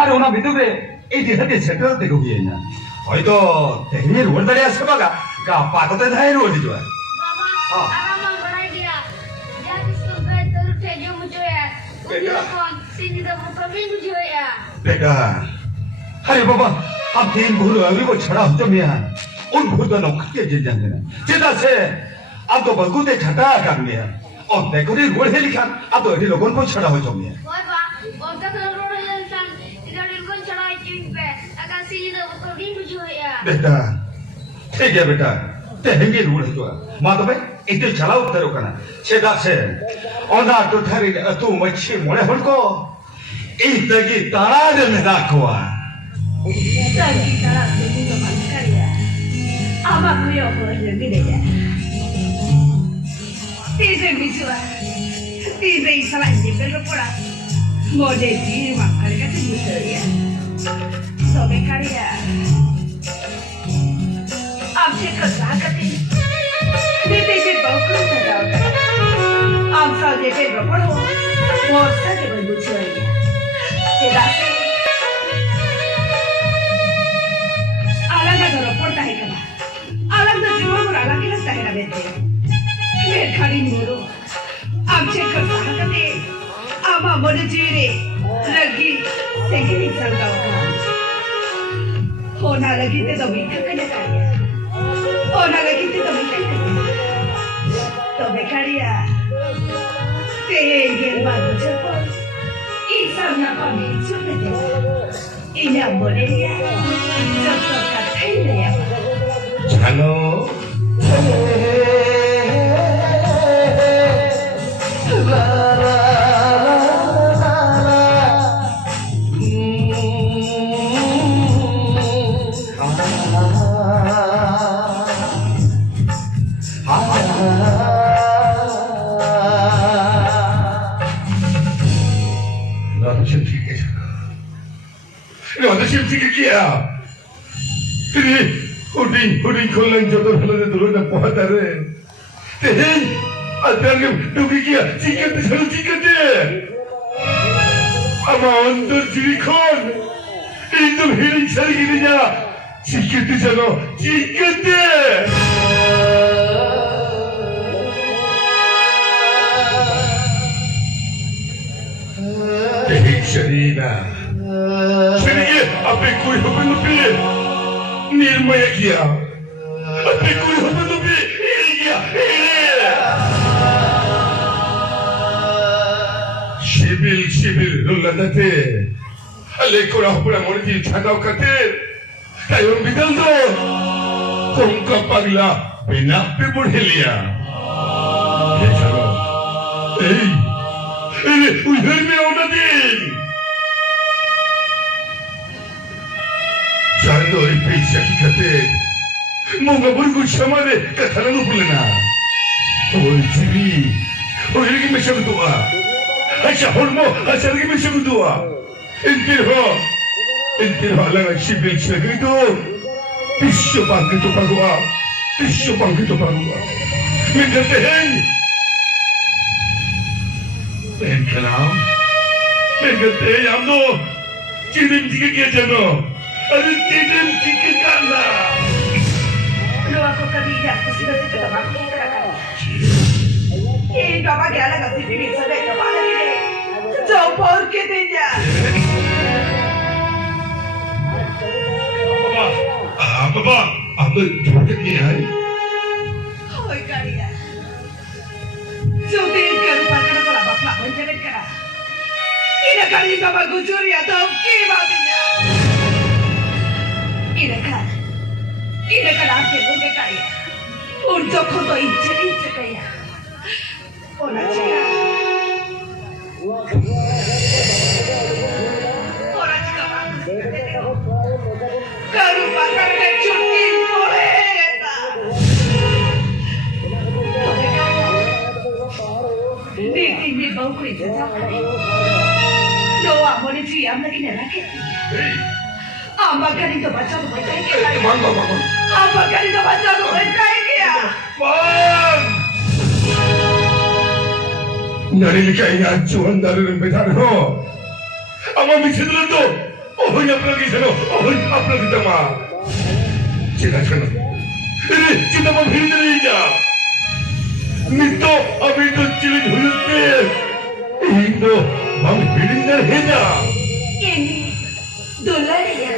আর ওনা ভিতরে এই দিহাতে সেটেল দেখো গিয়েনা হয়তো দেখনি রোড দাঁড়িয়ে আসছে বাগা গা পাতাতে ধায় রোড দিবা Bapak, arah mau berai dia. Jadi sebagai terus saja muncul ya. Udah sini dah berapa minggu ya. बेटा अरे बाबा अब दिन भर अभी को छड़ा हो तो मियां उन भूत का नौकर के जिल जाएंगे ना चिता से अब तो बगुते छटा कर मियां और देखो ये रोड है लिखा अब तो ये लोगों को छड़ा हो तो मियां Bapak, otak roda jalan tidak dilkon cerai cimpe. Akan sini dah berapa minggu ya. बेटा ठीक है बेटा तेहंगे रोड है तो माँ तो भाई इतने छड़ा उतरो करना चिता से और ना तो थारी तू मच्छी मोड़े हल को इतनी तारा में रखवा Lagi kalau aku sama sekali ya, apa aku yang boleh lebih deh ya? Tidak bisa, tidak salah ini berapa? Mau jadi makar kata bisa ya. Sampai kali ya, आपसे कसला करते, देते बाउकर सजाओ कर, आप साल देते बपड़ो, और सजे बंदू चोरी, जेदासे अलग अलग रपोर्ट है कना अलग अलग जीवन और अलग अलग तहरा देते मैं खाली मोरो आप चेक कर सकते आप हमारे जीरे लगी सेकंड चलता होगा होना लगी तो बीच करने का होना लगी तो बीच करने तो बेकारिया तेरे बात मुझे पर इस सब ना पानी चुप दे इन्हें बोले या जब तक चलो Udin kolang jodoh halanya dulu nak puas tere. Teh, ada yang dugi kia, cikat deh, cikat deh. Ama under jirikon, itu hiling sari gini ya, cikat deh jano, cikat deh. Teh Sharina, Sharina, apa kau yang lebih? Nirmay किया अभी कोई हम तो भी किया शिबिर लड़ते लेकिन अपना मोड़ी छाटाव करते कायों बिदल दो तुमका पगला बिना पे बढ़े लिया ये चलो उधर में होना दिन Jando ipisa kikate, monga burgu shamane kathalan upulena. Oi jibi, oi lagi mesam doa. Acha hormo, acha lagi mesam doa. Intirho lagi sibil segitu. Pisyo bangkit pagua. Mengertehen. Mengenal. Mengertehen amno. Jidim jika kia jano. Ada tidak dikatakan. Lu aku kerja, aku sudah tidak mampu kerjakan. Ini bapak dia lagi sih ini sudah bapak lagi. Jauh pergi dia. Bapak, apa jodoh ni hai? Hoi kalian. Jodoh kan pakai apa bapak menjadi kera. Ini kali bapak gujuri atau kibatnya? Ini kan apa yang mereka ya? Untuk kau itu kaya. Orang cakap kalau makan cuci boleh tak? Ini bau kuih jatuh. Doa boleh cium lagi nak? Apa kan itu baca tu baca ini? Apa kan itu baca tu baca ini ya? Nari likai acuan dari rempetan ho. Ama bicara tu, 어머니 앞가기잖아. 어머니 앞가기다마. 지나잖아. 이래 지나만 흔들리자. 믿도 아미도 찌른 흐른데 인도 맘 흔든다 해자. Ini dolarnya.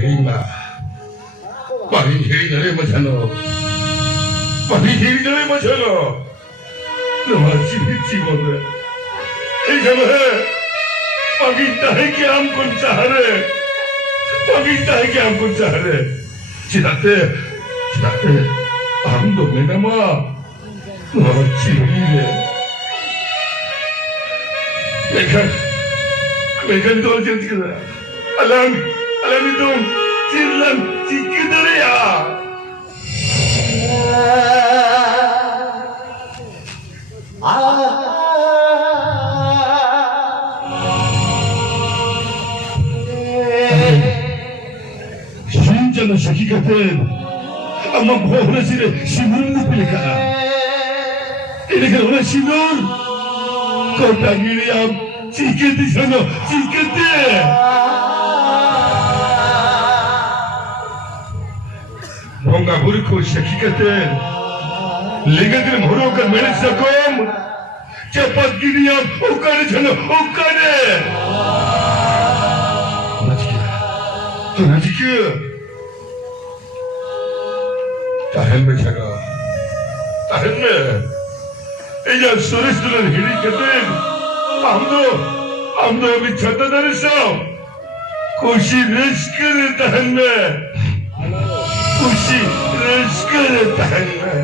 Ima, paling hiri nare macano, paling hiri nare macano. Nama ciri cibote, sama hai, paling tahe ke amkon cahare, paling tahe ke amkon cahare. Cidate, amdo menama, nama ciri le. Mereka itu orang cantik kan? Alam itu cirlan cikgu dari ya. 진짜는 새끼 같은 아마 보호라시를 신을 못 빌까? 이렇게 오늘 신을 꽃다기리야. 지켰대잖아, 지켰대. 뭔가 모르고 시작했거든. 내가들 모르고 매냈었고, 자빠기리야, 옷가래잖아, 옷가래. 도나지키야. 다했네, 제가. 다했네. 이제 소리스들은 hir이거든. amdo bichata darisa kushi rishkare tahanne kushi rishkare tahanne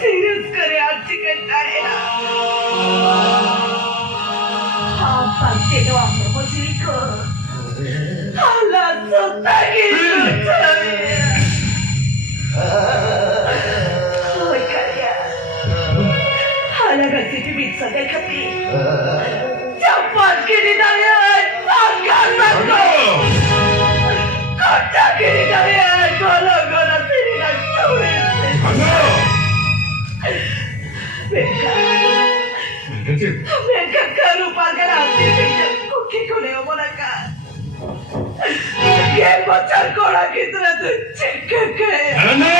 Serius करे आजची कंटाळेला हा पाते तो आपण होजी को हाला सोता की Hoy kaya halaga siti bitsa dekati cepat kini kalian angkat aku kota kini kalian gola sini nak tulis mereka kerupakan hati tidak kuki kone omonakan Dia bocor korak itu nanti cekek. Ana,